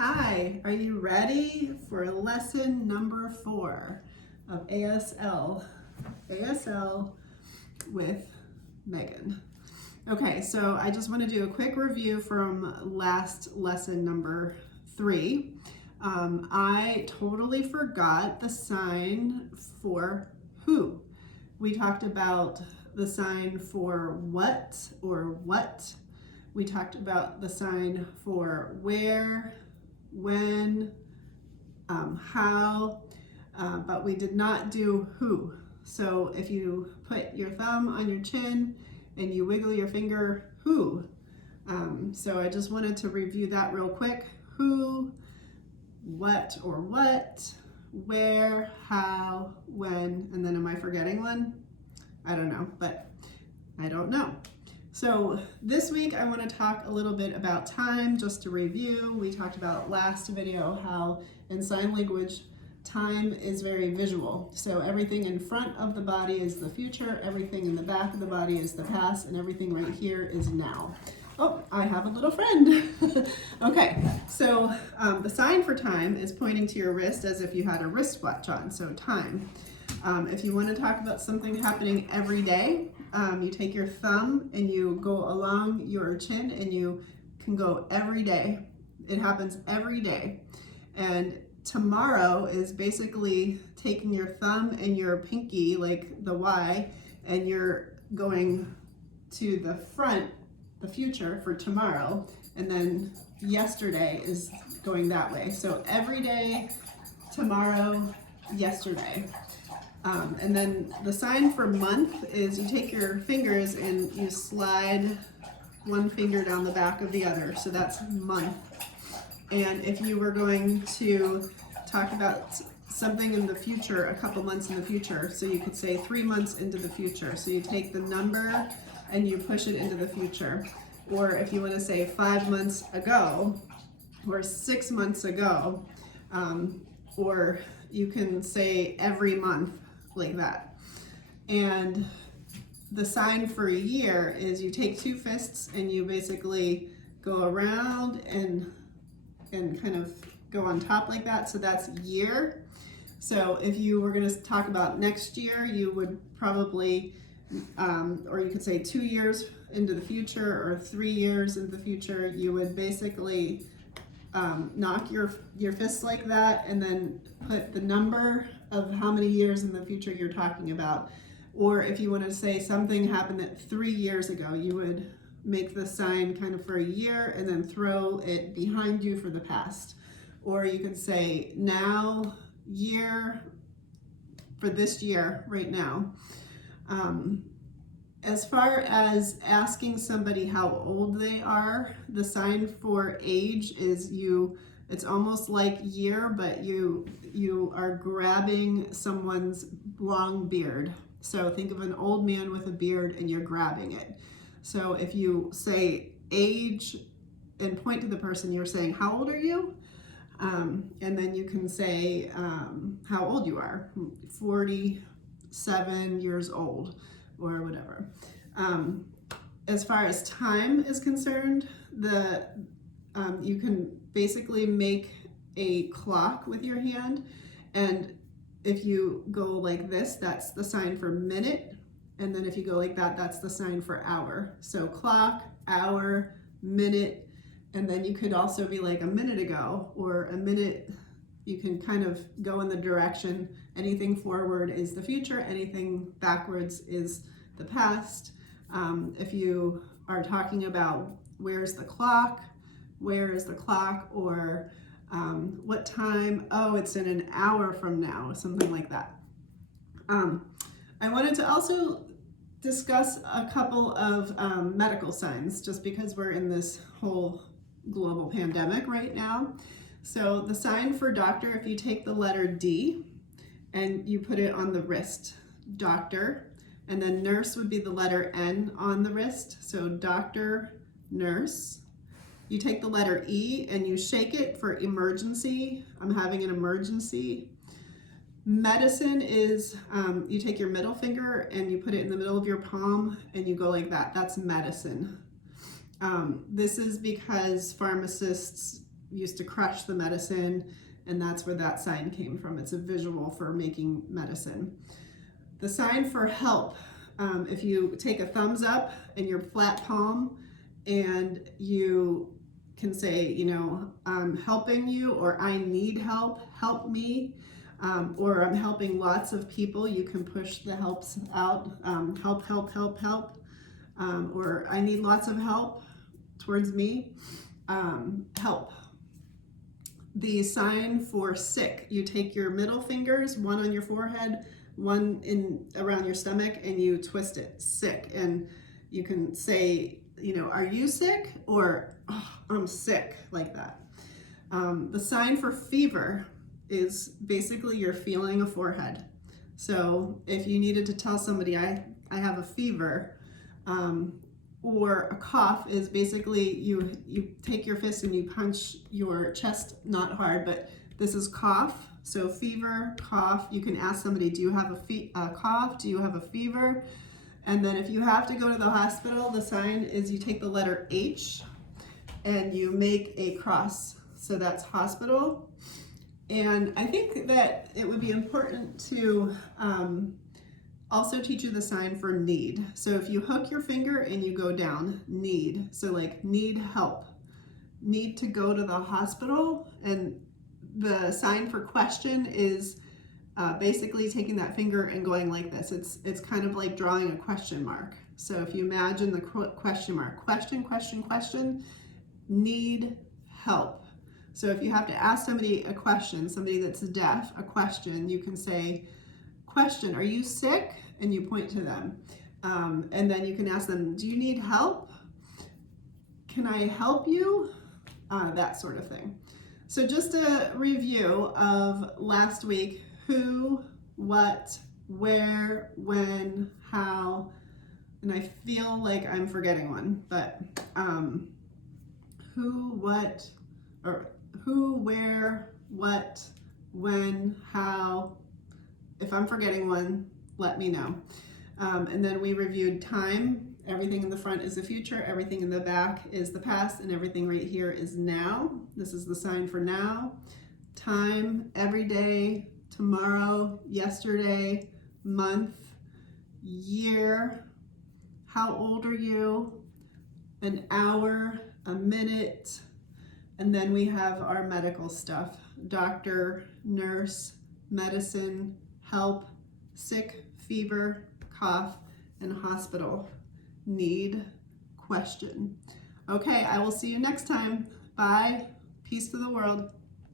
Hi, are you ready for lesson number 4 of ASL? ASL with Megan. Okay, so I just want to do a quick review from last lesson number 3. I totally forgot the sign for who. We talked about the sign for what or what. We talked about the sign for where, when, how, but we did not do who. So if you put your thumb on your chin and you wiggle your finger, who. So I just wanted to review that real quick. Who, what or what, where, how, when, and then am I forgetting one? I don't know, but I don't know. So this week I want to talk a little bit about time, just to review. We talked about last video how in sign language time is very visual. So everything in front of the body is the future, everything in the back of the body is the past, and everything right here is now. Oh, I have a little friend. Okay, so the sign for time is pointing to your wrist as if you had a wristwatch on, so time. If you want to talk about something happening every day, you take your thumb and you go along your chin and you can go every day. It happens every day. And tomorrow is basically taking your thumb and your pinky, like the Y, and you're going to the front, the future for tomorrow, and then yesterday is going that way. So every day, tomorrow, yesterday. And then the sign for month is you take your fingers and you slide one finger down the back of the other. So that's month. And if you were going to talk about something in the future, a couple months in the future, so you could say 3 months into the future. So you take the number and you push it into the future. Or if you want to say 5 months ago or 6 months ago, or you can say every month, like that. And the sign for a year is you take 2 fists and you basically go around and kind of go on top like that. So that's year. So if you were going to talk about next year, you would probably, or you could say 2 years into the future or 3 years into the future, you would basically knock your fists like that and then put the number of how many years in the future you're talking about. Or if you want to say something happened that 3 years ago, you would make the sign kind of for a year and then throw it behind you for the past. Or you could say now, year, for this year, right now. As far as asking somebody how old they are, the sign for age is it's almost like year, but you are grabbing someone's long beard. So think of an old man with a beard and you're grabbing it. So if you say age and point to the person, you're saying, how old are you? And then you can say how old you are, 47 years old or whatever. As far as time is concerned, you can basically make a clock with your hand, and if you go like this, that's the sign for minute, and then if you go like that, that's the sign for hour. So clock, hour, minute, and then you could also be like a minute ago, or a minute. You can kind of go in the direction. Anything forward is the future, anything backwards is the past. If you are talking about where's the clock, where is the clock, or what time, oh, it's in an hour from now, something like that. I wanted to also discuss a couple of medical signs, just because we're in this whole global pandemic right now. So the sign for doctor, if you take the letter D and you put it on the wrist, doctor, and then nurse would be the letter N on the wrist, so doctor, nurse. You take the letter E and you shake it for emergency. I'm having an emergency. Medicine is, you take your middle finger and you put it in the middle of your palm and you go like that. That's medicine. This is because pharmacists used to crush the medicine, and that's where that sign came from. It's a visual for making medicine. The sign for help, if you take a thumbs up in your flat palm and you can say, you know, I'm helping you, or I need help, help me, or I'm helping lots of people. You can push the helps out, help, help, help, help, or I need lots of help towards me, help. The sign for sick, you take your middle fingers, one on your forehead, one in around your stomach, and you twist it, sick. And you can say, you know, are you sick? Or oh, I'm sick, like that. The sign for fever is basically you're feeling a forehead. So if you needed to tell somebody I have a fever, or a cough is basically you take your fist and you punch your chest, not hard, but this is cough. So fever, cough, you can ask somebody, do you have a cough? Do you have a fever? And then if you have to go to the hospital, the sign is you take the letter H and you make a cross. So that's hospital. And I think that it would be important to also teach you the sign for need. So if you hook your finger and you go down, need. So like need help, need to go to the hospital. And the sign for question is basically taking that finger and going like this. It's kind of like drawing a question mark. So if you imagine the question mark, question, question, question, need help. So if you have to ask somebody a question, somebody that's deaf, a question, you can say, question, are you sick? And you point to them. And then you can ask them, do you need help? Can I help you? That sort of thing. So just a review of last week: who, what, where, when, how, and I feel like I'm forgetting one, but who, what, or who, where, what, when, how. If I'm forgetting one, let me know. And then we reviewed time. Everything in the front is the future, everything in the back is the past, and everything right here is now. This is the sign for now. Time, every day, tomorrow, yesterday, month, year, how old are you, an hour, a minute, and then we have our medical stuff: doctor, nurse, medicine, help, sick, fever, cough, and hospital, need, question. Okay, I will see you next time. Bye. Peace to the world.